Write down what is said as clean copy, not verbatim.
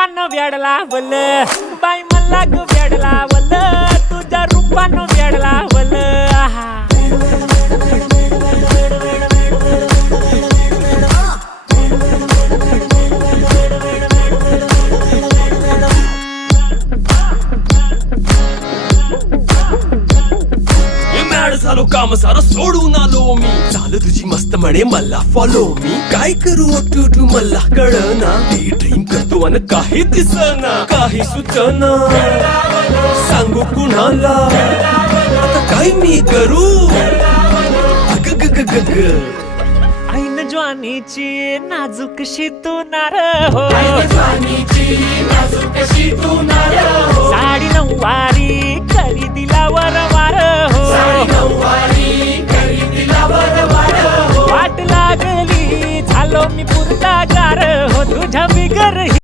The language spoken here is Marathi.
रूपानं वेड लावल बाई मला ग वेड लावल तुझ्या रूपानं वेड लावल झालो काम सारं सोडून आलो मी चाल तुझी मस्त म्हणे मला फॉलो मी काय करू टू मला कळना ड्रीम करतो आणि काही दिसना काही सुचना सांगू कुणाला आता काय मी करू ऐन ज्वानीची नाजूकशी तू नार हो साडी नऊवारी करी दिलावर वार हो वाट लागली झालो मी पुरता गार हो तुझ्या बिगर